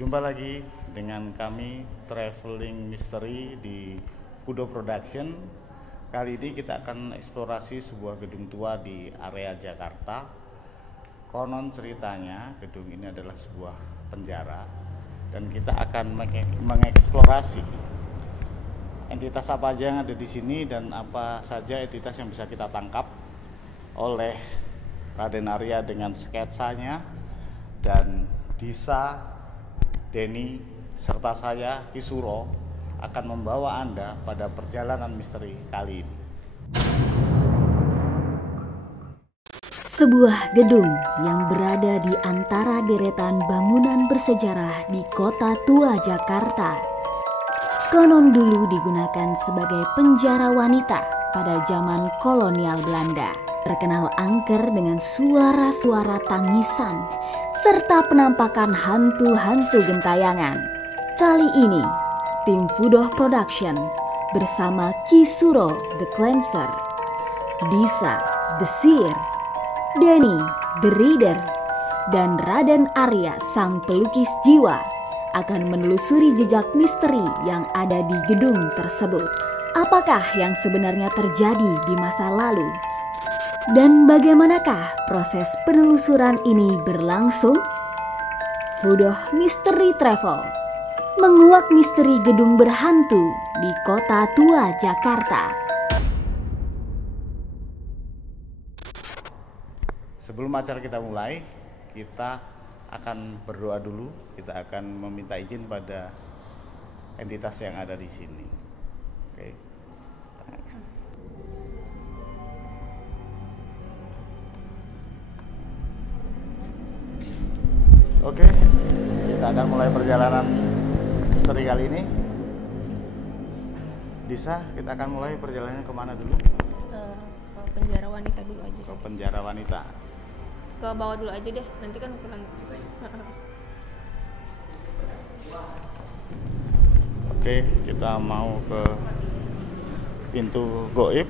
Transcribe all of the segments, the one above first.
Jumpa lagi dengan kami Traveling Mystery di Fudo Production. Kali ini kita akan eksplorasi sebuah gedung tua di area Jakarta. Konon ceritanya gedung ini adalah sebuah penjara dan kita akan mengeksplorasi entitas apa aja yang ada di sini dan apa saja entitas yang bisa kita tangkap oleh Raden Arya dengan sketsanya, dan Disa, Denny, serta saya Kisuro akan membawa Anda pada perjalanan misteri kali ini. Sebuah gedung yang berada di antara deretan bangunan bersejarah di Kota Tua Jakarta. Konon dulu digunakan sebagai penjara wanita pada zaman kolonial Belanda. Terkenal angker dengan suara-suara tangisan serta penampakan hantu-hantu gentayangan. Kali ini, tim Fudo Production bersama Kisuro The Cleanser, Disa The Seer, Denny The Reader, dan Raden Arya Sang Pelukis Jiwa akan menelusuri jejak misteri yang ada di gedung tersebut. Apakah yang sebenarnya terjadi di masa lalu? Dan bagaimanakah proses penelusuran ini berlangsung? Fudo Mystery Travel menguak misteri gedung berhantu di Kota Tua Jakarta. Sebelum acara kita mulai, kita akan berdoa dulu. Kita akan meminta izin pada entitas yang ada di sini. Oke. Oke, kita akan mulai perjalanan misteri kali ini. Disa, kita akan mulai perjalanannya kemana dulu? Ke penjara wanita dulu aja. Ke penjara wanita. Ke bawah dulu aja deh, nanti kan ukuran. Oke, kita mau ke pintu goib.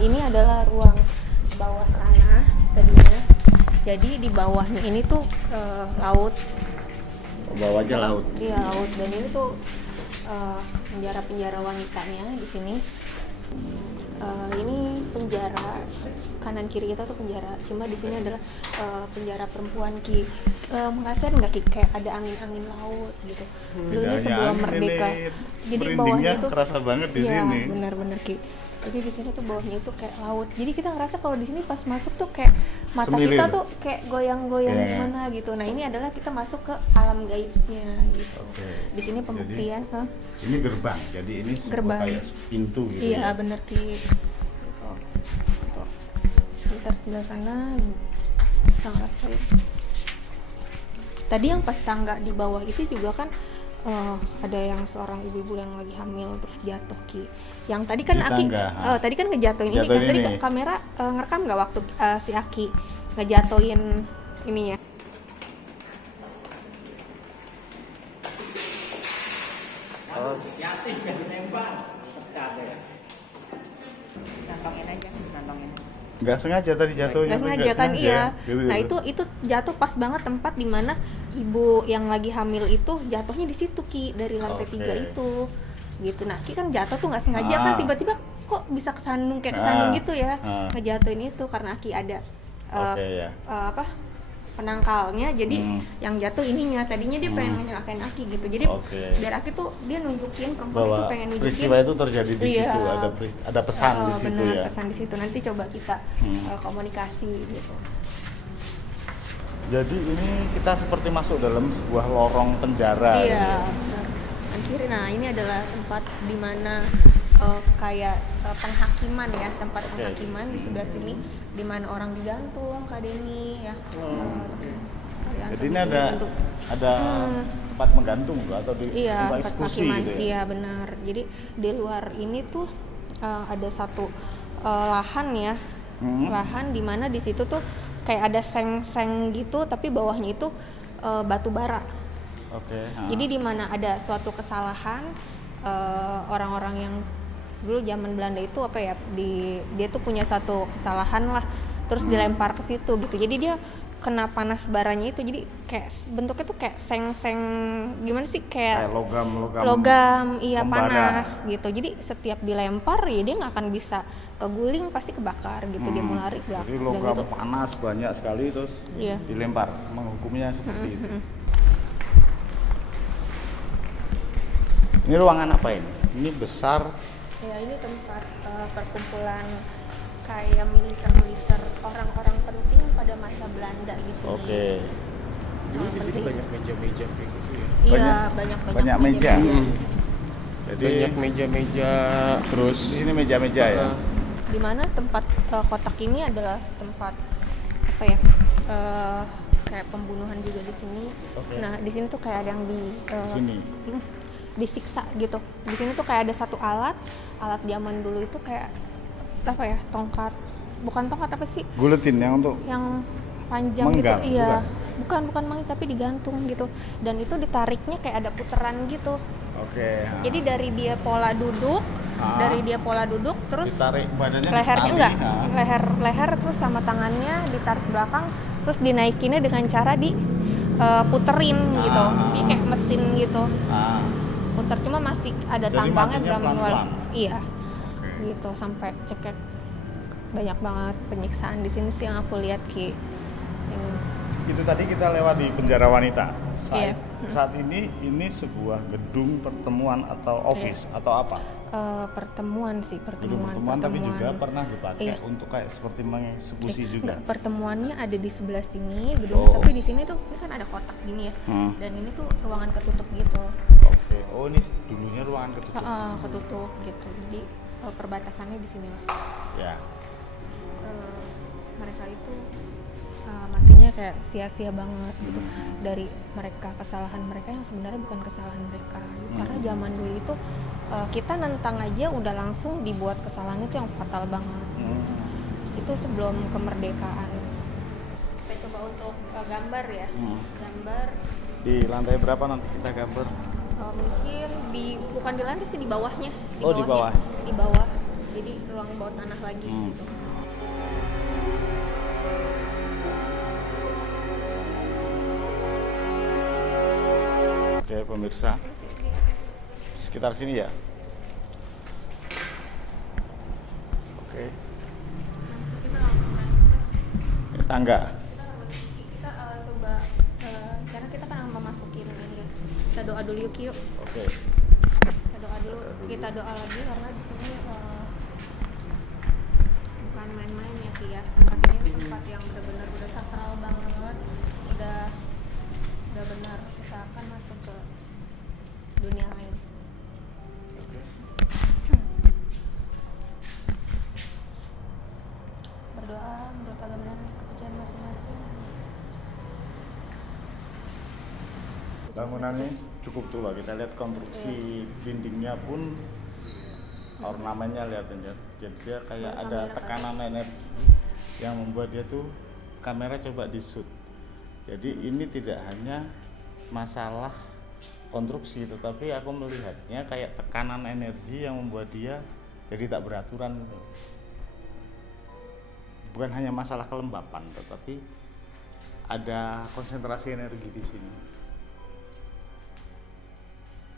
Ini adalah ruang bawah tanah tadinya. Jadi di bawahnya ini tuh laut. Bawahnya laut. Iya, laut. Dan ini tuh penjara wanitanya di sini. Ini penjara kanan kiri kita tuh penjara. Cuma di sini adalah penjara perempuan Ki. Ngerasain nggak Ki kayak ada angin-angin laut gitu. Dulu ini sebelum merdeka. Jadi bawahnya itu kerasa banget di sini. Iya, benar-benar Ki. Jadi di sini tuh bawahnya itu kayak laut. Jadi kita ngerasa kalau di sini pas masuk tuh kayak mata Semilir. kita tuh kayak goyang-goyang Yeah. gimana gitu. Nah, ini adalah kita masuk ke alam gaibnya gitu. Oke. Di sini pembuktian. Ini gerbang. Jadi ini sebuah Gerbang. kayak pintu gitu. Iya, ya. bener Ki. Tuh. Sebentar sebelah sana sangat baik. Tadi yang pas tangga di bawah itu juga kan ada yang seorang ibu-ibu yang lagi hamil terus jatuh Ki. Yang tadi kan Di Aki tangga, tadi kan ngejatuhin ini kan. Jatuhin Tadi ini. kamera ngerekam nggak waktu si Aki ngejatuhin ininya. Nantongin aja, nantongin. Nggak sengaja tadi jatuhnya. Nggak tapi sengaja kan, iya. Gitu. Nah itu jatuh pas banget tempat dimana ibu yang lagi hamil itu jatuhnya di situ Ki, dari lantai Oke. 3 itu. gitu. Nah Ki kan jatuh tuh nggak sengaja kan, tiba-tiba kok bisa kesandung kayak kesandung gitu ya, ngejatuhin itu karena Ki ada apa penangkalnya, jadi yang jatuh ininya. Tadinya dia pengen nyelakain Aki gitu, jadi biar Aki tuh dia nunjukin, perempuan itu pengen nunjukin peristiwa itu terjadi di situ, ada pesan di situ. Bener, ya pesan di situ. Nanti coba kita komunikasi gitu. Jadi ini kita seperti masuk dalam sebuah lorong penjara. Iya, benar. Nah ini adalah tempat di mana kayak penghakiman ya, tempat penghakiman di sebelah sini, di mana orang digantung, Kak Denny ya. Jadi ini ada tempat menggantung atau tempat eksekusi gitu ya? Iya benar. Jadi di luar ini tuh ada satu lahan ya, lahan di mana di situ tuh kayak ada seng-seng gitu, tapi bawahnya itu batu bara. Jadi di mana ada suatu kesalahan orang-orang yang dulu zaman Belanda itu apa ya, dia tuh punya satu kesalahan lah, terus dilempar ke situ gitu. Jadi dia kena panas baranya itu, jadi kayak bentuknya tuh kayak seng-seng gimana sih, kayak logam iya membara. Panas gitu. Jadi setiap dilempar ya dia nggak akan bisa keguling, pasti kebakar gitu. Dia mau lari belakang. Jadi logam gitu. Panas banyak sekali terus dilempar, menghukumnya seperti itu. Ini ruangan apa ini? Ini besar. Ya ini tempat perkumpulan kayak militer orang-orang penting pada masa Belanda di sini. Jadi di sini banyak meja-meja kayak gitu ya? Iya, banyak meja. Jadi banyak meja-meja, terus di sini meja-meja ya. Di mana tempat kotak ini adalah tempat apa ya? Kayak pembunuhan juga di sini. Nah, di sini tuh kayak ada yang disiksa gitu. Di sini tuh kayak ada satu alat zaman dulu itu kayak apa ya, tongkat, bukan tongkat apa sih? Guletin yang untuk yang panjang menggang, gitu. Iya. Bukan mangit tapi digantung gitu. Dan itu ditariknya kayak ada puteran gitu. Jadi dari dia pola duduk, terus ditarik badannya, lehernya leher terus sama tangannya ditarik ke belakang, terus dinaikinnya dengan cara puterin gitu. Dia kayak mesin gitu. Putar, cuma masih ada tambangnya berapa. Iya. Gitu sampai cekek. Banyak banget penyiksaan di sini sih yang aku lihat, Ki. Itu tadi kita lewat di penjara wanita. Saat ini sebuah gedung pertemuan atau office atau apa? Pertemuan. Tapi juga pernah dipakai untuk kayak seperti mengeksekusi juga. Enggak, pertemuannya ada di sebelah sini gedungnya, tapi di sini tuh ini kan ada kotak gini ya. Dan ini tuh ruangan ketutup gitu. Oh, ini dulunya ruangan ketutup. Ketutup gitu. Jadi perbatasannya di sini lah. Ya. Mereka itu matinya kayak sia-sia banget gitu, dari kesalahan mereka yang sebenarnya bukan kesalahan mereka gitu. Karena zaman dulu itu kita nentang aja udah langsung dibuat kesalahan itu yang fatal banget. Itu sebelum kemerdekaan. Kita coba untuk gambar ya. Gambar di lantai berapa nanti kita gambar? Mungkin bukan di lantai sih, di bawahnya. Di bawah. Di bawah. Jadi ruang bawah tanah lagi gitu. Oke, pemirsa, sekitar sini ya. Oke. Ini tangga. Kita coba karena kita kan memasukin ini ya. Kita doa dulu yuk. Oke. Kita doa dulu. Kita doa lagi karena di sini bukan main-main ya, Ki ya. Tempat ini tempat yang benar-benar udah sakral banget. Udah benar kita akan masuk ke dunia lain. Berdoa menurut agama dan kepercayaan masing-masing. Bangunannya cukup tua, kita lihat konstruksi dindingnya pun, ornamennya lihat aja. Jadi dia kayak ada tekanan energi yang membuat dia tuh kamera coba di shoot. Jadi ini tidak hanya masalah konstruksi, tetapi aku melihatnya kayak tekanan energi yang membuat dia jadi tak beraturan. Bukan hanya masalah kelembapan, tetapi ada konsentrasi energi di sini.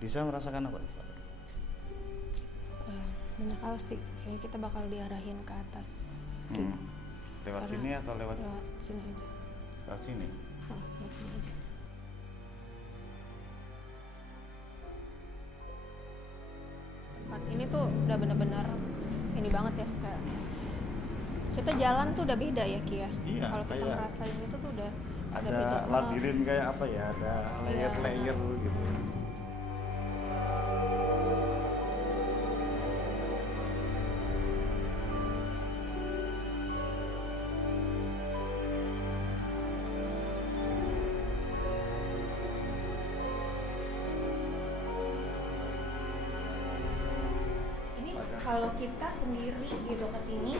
Bisa merasakan apa? banyak hal sih, kayak kita bakal diarahin ke atas. Lewat Karena sini atau lewat sini aja. lewat sini? Lewat sini aja. Tempat ini tuh udah bener-bener ini banget ya, kayak kita jalan tuh udah beda ya Ki ya. Iya, Kalau kita kayak ngerasain itu tuh udah Ada beda. labirin kayak apa ya, ada layer-layer gitu. Ini kalau kita sendiri gitu ke sini,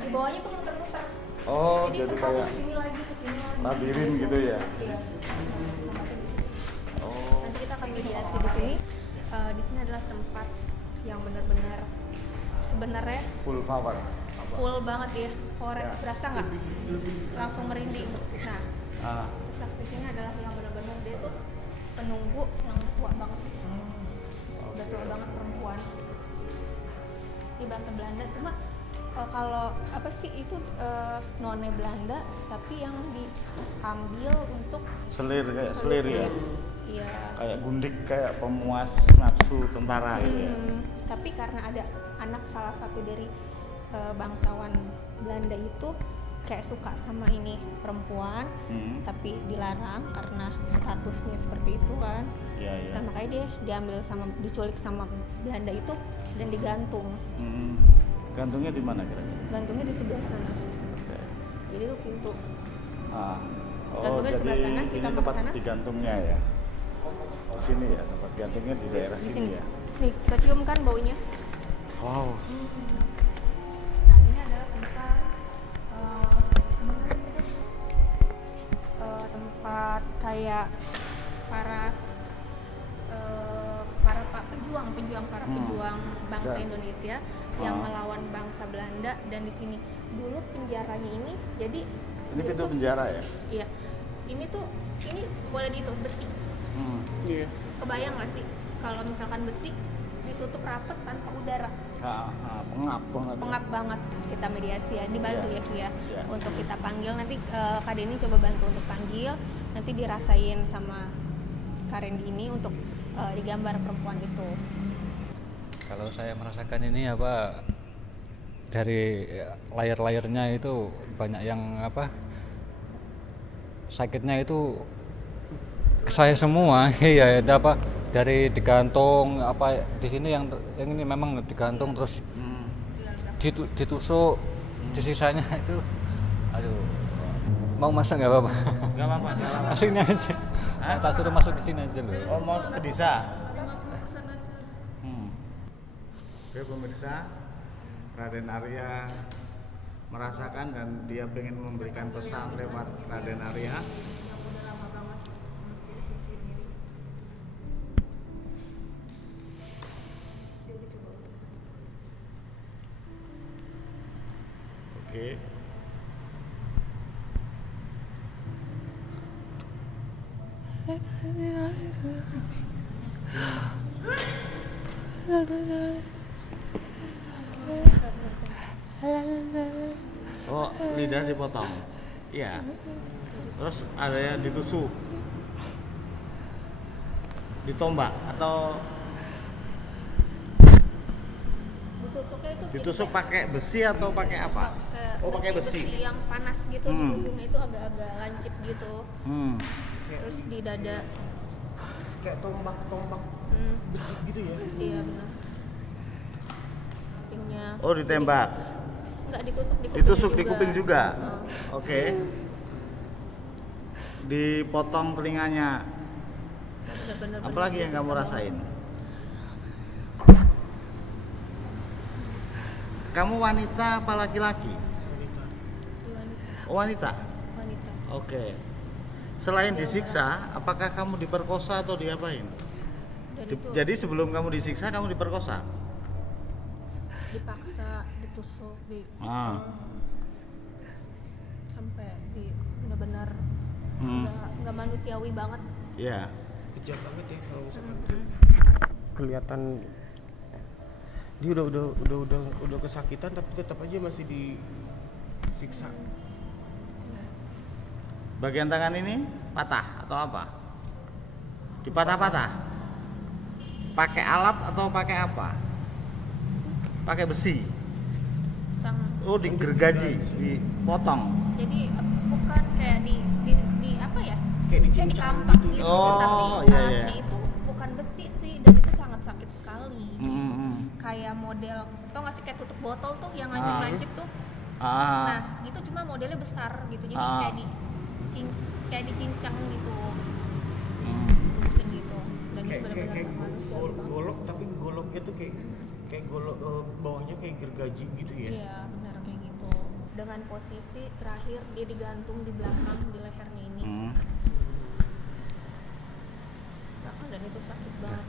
di bawahnya tuh muter-muter. Oh, jadi tempatnya kayak kesini lagi, kesini lagi. labirin gitu ya? Iya. Tempatnya di sini. Oh, Nanti kita akan mediasi di sini. Di sini adalah tempat yang benar-benar sebenarnya full power. full banget ya. Korek, Ya. berasa nggak? Langsung merinding. Nah, Ah, sesak di sini adalah yang benar-benar dia tuh penunggu yang tua banget. Udah tua banget perempuan. Di bahasa Belanda, cuma kalau apa sih itu none Belanda, tapi yang diambil untuk selir kayak selir ya. Iya. Kayak gundik, kayak pemuas nafsu tentara gitu ya. Tapi karena ada anak salah satu dari bangsawan Belanda itu kayak suka sama ini perempuan, tapi dilarang karena statusnya seperti itu kan. Iya, iya. Nah makanya dia diculik sama Belanda itu dan digantung. Gantungnya di mana kira-kira? Gantungnya di sebelah sana. Oke. Jadi itu pintu. Ah. Oh, Gantungnya di sebelah jadi sana, kita ini mau ke tempat sana. digantungnya ya? Di sini ya, tempat gantungnya di daerah Di sini sini. ya? Nih, kita cium kan baunya. Wow. Nah, ini adalah tempat tempat kayak para pejuang bangsa Ya. Indonesia yang melawan bangsa Belanda, dan di sini dulu penjaranya ini jadi Ini dia pintu tuh- penjara ya? Iya. Ini boleh dihitung besi. Iya. Kebayang nggak sih kalau misalkan besi ditutup rapat tanpa udara? Pengap banget. Pengap banget. Kita mediasi ya, dibantu Iya. ya Ki ya. Iya. Untuk kita panggil nanti Kak Denny coba bantu untuk panggil, nanti dirasain sama Kak Randy ini untuk digambar perempuan itu. Kalau saya merasakan ini apa, dari layar-layarnya itu banyak yang apa, sakitnya itu ke saya semua. Iya, ada apa, dari digantung apa di sini yang ini memang digantung terus ditusuk, disisanya itu aduh. Mau masak nggak apa-apa? Nggak apa-apa. Masukin aja. Tak suruh masuk ke sini aja loh. Oh, mau ke desa? Oke pemirsa, Raden Arya merasakan dan dia pengen memberikan pesan lewat Raden Arya. Oke. Oh, lidah dipotong. Iya. Terus ada yang ditusuk. Ditombak atau Ditusuknya itu ditusuk pakai besi atau pakai apa? Oh, pakai besi. yang panas gitu, di ujungnya itu agak-agak lancip gitu. Terus di dada. Kayak tombak besi gitu ya. Iya benar. Sampingnya. Oh, ditembak. Enggak, ditusuk di kuping. Ditusuk di kuping juga. Heeh. Oke. Dipotong telinganya. Udah bener-bener Apalagi yang kamu susah rasain? Kamu wanita apa laki-laki? banget. Oh, wanita. Wanita. Oke. Selain disiksa, apakah kamu diperkosa atau diapain? Dan itu Jadi sebelum kamu disiksa, kamu diperkosa? dipaksa, ditusuk, sampai di benar-benar nggak manusiawi banget. Iya. Kejam banget ya kalau misalkan kelihatan Dia udah kesakitan tapi tetap aja masih disiksa. Bagian tangan ini patah atau apa? Dipatah-patah? Pakai alat atau pakai apa? Pakai besi? Oh, digergaji, dipotong. Jadi bukan kayak di apa ya? Kayak Kayak dicincang dikampak gitu. gitu, Oh, tapi iya, alatnya iya. itu bukan besi sih dan itu sangat sakit sekali. Kayak model, tau gak sih kayak tutup botol tuh yang lancip-lancip tuh. Nah, gitu cuma modelnya besar gitu. Jadi kayak dicincang gitu. Mungkin gitu. Dan itu benar-benar Kayak manusiawi banget. golok tapi goloknya tuh kayak golok bawahnya kayak gergaji gitu ya. Iya, benar kayak gitu. Dengan posisi terakhir dia digantung di belakang di lehernya ini. Belakang dan itu sakit banget.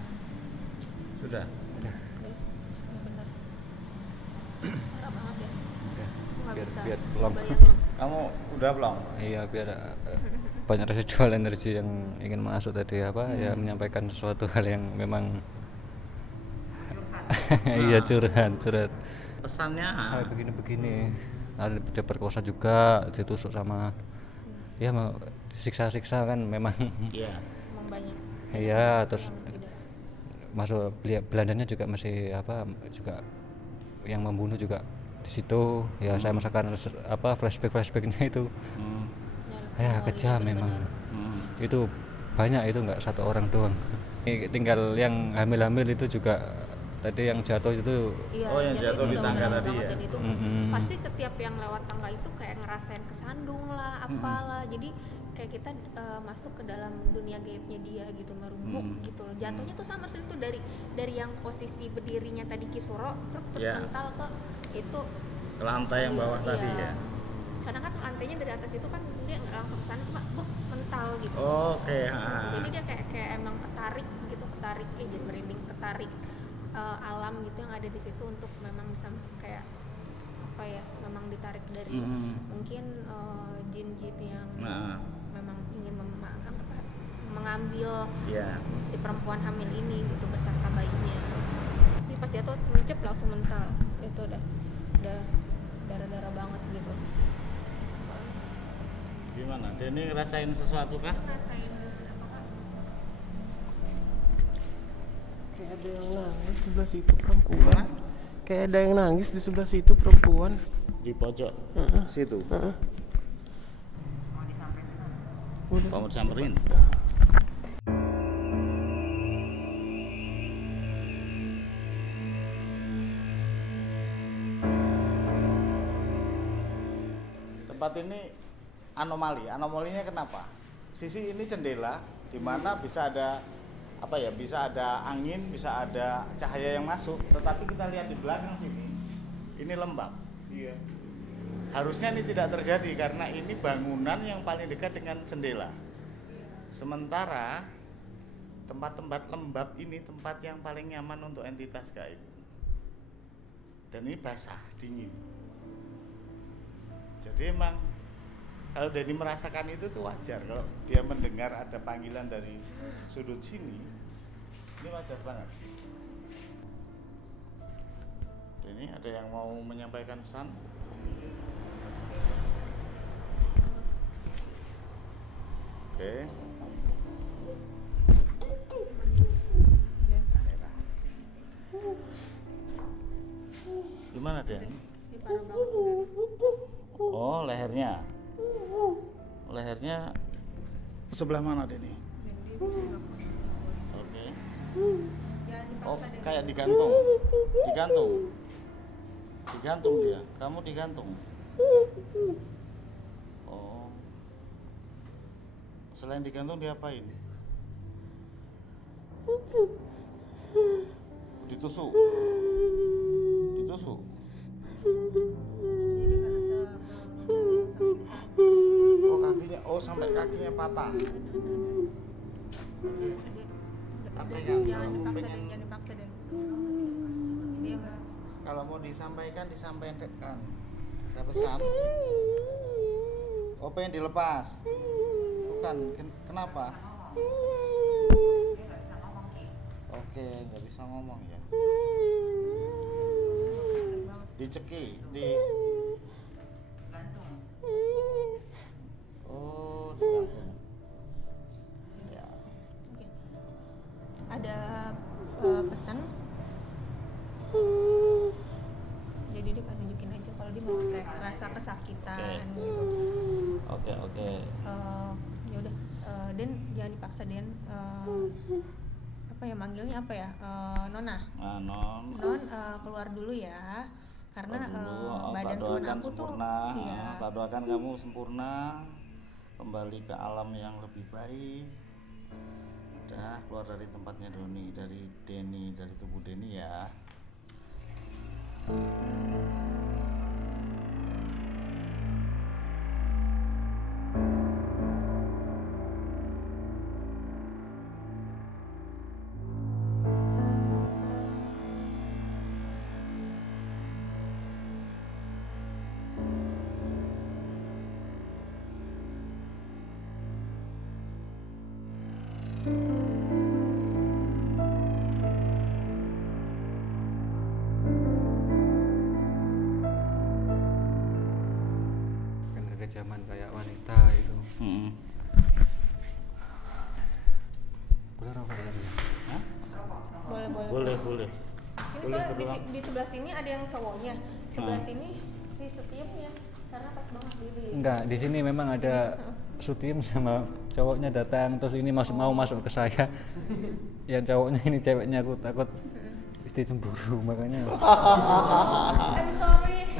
Sudah. Guys, ini benar. Parah banget ya. Aku nggak bisa biar pelong. bayangin. Kamu udah belum? Iya, biar banyak residual energi yang ingin masuk tadi ya menyampaikan sesuatu hal yang memang iya curhat. Pesannya Kayak begini-begini. Ada diperkosa juga, ditusuk sama ya mau disiksa-siksa kan memang. Iya. Emang banyak. Iya, terus Yang tidak. masuk Belandanya juga masih juga yang membunuh juga di situ ya. Saya merasakan flashbacknya itu ya kejam memang. Itu banyak, itu nggak satu orang doang. Ini tinggal yang hamil itu juga tadi yang jatuh itu. Iya, Oh, yang jatuh itu di udah tangga benar tadi banget. ya? Dan itu pasti setiap yang lewat tangga itu kayak ngerasain kesandung lah, apalah. Jadi kayak kita masuk ke dalam dunia gaibnya dia gitu, merubuk gitu loh. Jatuhnya tuh sama sih itu dari yang posisi berdirinya tadi Kisuro terus Iya. mental ke itu ke lantai yang bawah iya. tadi ya. Karena kan lantainya dari atas itu kan dia nggak langsung ke sana, cuma mental gitu. Oke, Jadi dia kayak emang ketarik gitu, jadi merinding, ketarik alam gitu yang ada di situ untuk memang bisa kayak apa ya, memang ditarik dari mungkin jin-jin yang memang ingin mengambil Iya. si perempuan hamil ini gitu beserta bayinya. Ini pas dia tuh ngecep langsung mental, itu udah darah-darah banget gitu. Gimana? Denny ngerasain sesuatu kah? Rasain apa? Kayak ada yang nangis di sebelah situ perempuan. Gimana? Kayak ada yang nangis di sebelah situ perempuan. Di pojok situ. Kamu samperin. Tempat ini anomalinya kenapa? Sisi ini jendela di mana bisa ada bisa ada angin, bisa ada cahaya yang masuk, tetapi kita lihat di belakang sini ini lembab. Iya. Harusnya ini tidak terjadi karena ini bangunan yang paling dekat dengan jendela. Sementara tempat-tempat lembab ini tempat yang paling nyaman untuk entitas gaib. Dan ini basah, dingin. Jadi emang kalau Denny merasakan itu tuh wajar. Kalau dia mendengar ada panggilan dari sudut sini, ini wajar banget. Denny ada yang mau menyampaikan pesan? Oke. Gimana Den? Ini parah banget. Oh, lehernya. Lehernya sebelah mana Denny? Oke. Oh, kayak digantung. Digantung dia. Kamu digantung. Oh. Selain digantung diapain? Ditusuk. Oh, kakinya. Oh, sampai kakinya patah. Jangan dipaksa Den. Dia nggak. Kalau mau disampaikan disampaikan. Ada pesan? Oh, pengen dilepas? Bukan, kenapa? Oke, nggak bisa ngomong ya. Diceki di. Oh, digantung. Ya. Oke. Ada pesan. Jadi dia pengen nunjukin aja kalau dia masih kayak rasa kesakitan gitu. Oke. Ya udah, Den jangan dipaksa, Den. Apa ya manggilnya apa ya? Nona. Non. Keluar dulu ya. Karena tak badan temen doakan aku tuh sempurna. iya. Tak doakan kamu sempurna, kembali ke alam yang lebih baik. Udah keluar dari tempatnya Doni, dari Denny, dari tubuh Denny ya. Kan kekejaman kayak wanita itu. Boleh rokok ya? Hah? Boleh. Boleh. Ini soalnya di sebelah sini ada yang cowoknya, sebelah sini si Setiumnya, karena pas banget diri. Enggak, di sini memang ada Sutiem sama cowoknya datang terus ini mau masuk ke saya. Yang cowoknya ini ceweknya, aku takut istri cemburu makanya. I'm sorry.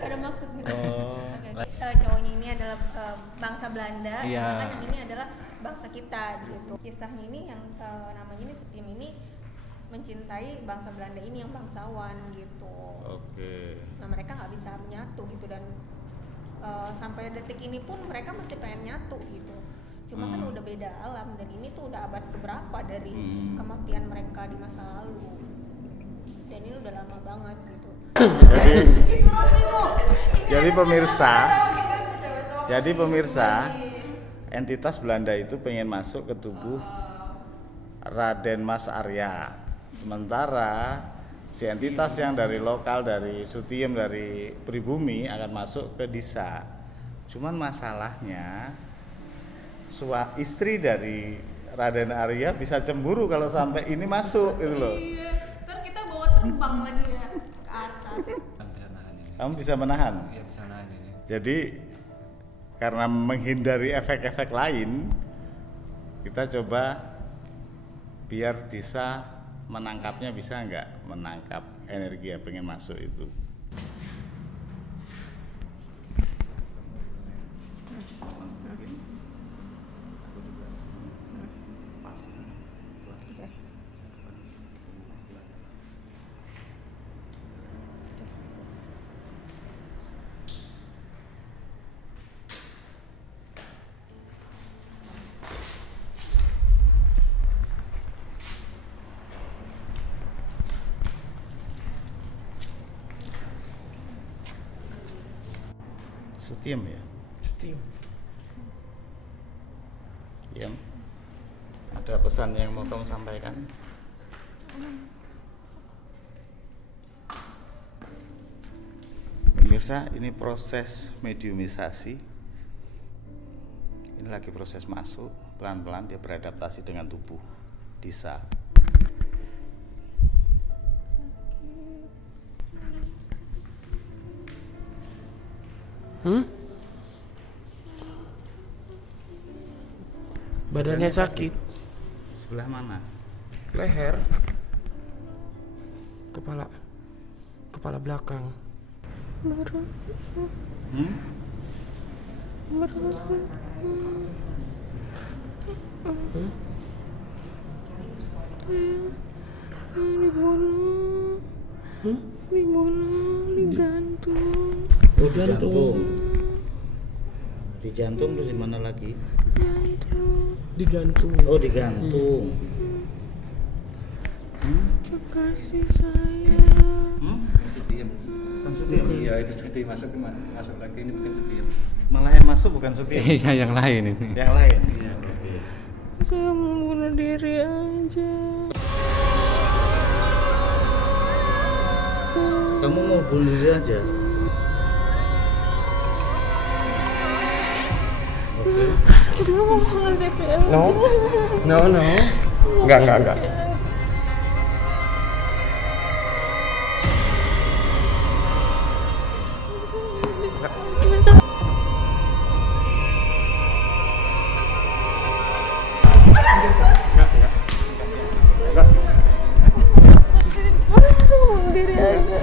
Ada maksud gitu. Oke. Cowoknya ini adalah bangsa Belanda, Iya. sedangkan yang ini adalah bangsa kita gitu. Kisahnya ini yang namanya ini Sutiem ini mencintai bangsa Belanda ini yang bangsawan gitu. Oke. Nah mereka nggak bisa menyatu gitu dan sampai detik ini pun mereka masih pengen nyatu gitu. Cuma kan udah beda alam dan ini tuh udah abad keberapa dari kematian mereka di masa lalu. Dan ini udah lama banget gitu. Jadi pemirsa, entitas Belanda itu pengen masuk ke tubuh Raden Mas Arya. Sementara si entitas yang dari lokal, dari Sutiem, dari pribumi akan masuk ke Disa. Cuman masalahnya istri dari Raden Arya bisa cemburu kalau sampai ini masuk gitu loh. Iya, kan kita bawa terbang lagi ya ke atas. Bisa nahan ini. Kamu bisa menahan. Iya, bisa nahan ini. Jadi karena menghindari efek-efek lain, kita coba biar Disa menangkapnya, bisa nggak menangkap energi yang pengen masuk itu. Sutiem ya? Sutiem. Iya. Ada pesan yang mau kamu sampaikan? Pemirsa, ini proses mediumisasi. Ini lagi proses masuk, pelan-pelan dia beradaptasi dengan tubuh Disa. Badannya sakit, Sebelah mana? leher, kepala belakang. Oh, jantung. Di jantung terus di mana lagi? Digantung. Oh, di gantung. Kasih saya. Sutiem. Bukan Sutiem. Iya, itu Sutiem masuk lagi, ini bukan Sutiem. Malah yang masuk bukan Sutiem. Iya, yang lain ini. Yang lain. Iya. Saya mau bunuh diri aja. Kamu mau bunuh diri aja? Oke. No. Enggak. Diri aja.